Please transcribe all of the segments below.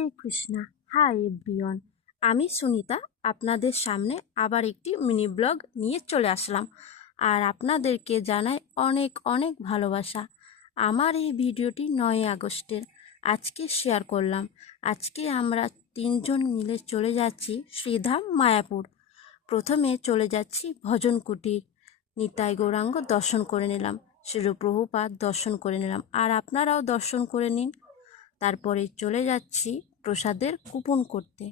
হরে Krishna. Hi everyone, আমি সুনিতা আপনাদের সামনে আবার একটি মিনি ব্লগ নিয়ে চলে আসলাম। আর আপনাদেরকে জানাই অনেক অনেক ভালোবাসা। আমার এই ভিডিওটি 9 আগস্টের আজকে শেয়ার করলাম। আজকে আমরা 3জন মিলে চলে যাচ্ছি শ্রীধাম মায়াপুর। প্রথমে চলে যাচ্ছি ভজন কুটির, নিতাই গৌরাঙ্গ দর্শন করে নিলাম, শিলপ্রভুপাদ দর্শন করে নিলাম, আর আপনারাও দর্শন করে নিন। তারপরে চলে যাচ্ছি প্রসাদের কুপন করতে,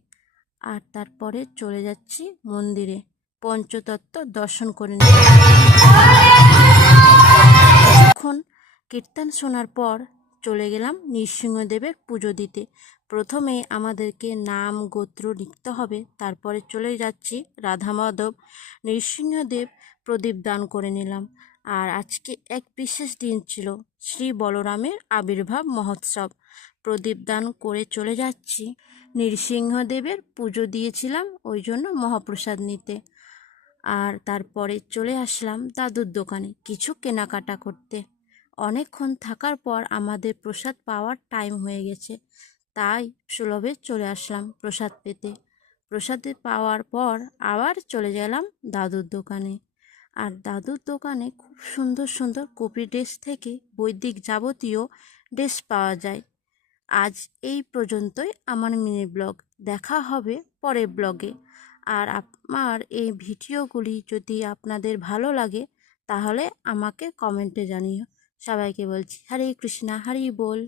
আর তারপরে চলে যাচ্ছি মন্দিরে পঞ্চতত্ত্ব দর্শন করে নিলাম। কিছুক্ষণ কীর্তন শোনার পর চলে গেলাম নৃসিংহদেবের পুজো দিতে। প্রথমে আমাদেরকে নাম গোত্র লিখতে হবে, তারপরে চলে যাচ্ছি রাধা মাধব নৃসিংহদেব প্রদীপ দান করে নিলাম। আর আজকে এক বিশেষ দিন ছিল, শ্রী বলরামের আবির্ভাব মহোৎসব। প্রদীপ দান করে চলে যাচ্ছি নৃসিংহদেবের পুজো দিয়েছিলাম, ওই জন্য মহাপ্রসাদ নিতে। আর তারপরে চলে আসলাম দাদুর দোকানে কিছু কেনাকাটা করতে। অনেকক্ষণ থাকার পর আমাদের প্রসাদ পাওয়ার টাইম হয়ে গেছে, তাই সুলভে চলে আসলাম প্রসাদ পেতে। প্রসাদে পাওয়ার পর আবার চলে গেলাম দাদুর দোকানে। আর দাদুর দোকানে খুব সুন্দর সুন্দর কপি ড্রেস থেকে বৈদিক যাবতীয় ড্রেস পাওয়া যায়। আজ এই পর্যন্তই আমার মিনি ব্লগ। দেখা হবে পরের ব্লগে। আর আমার এই ভিডিওগুলি যদি আপনাদের ভালো লাগে তাহলে আমাকে কমেন্টে জানিও। সবাইকে বলছি হরে কৃষ্ণা, হরি বল।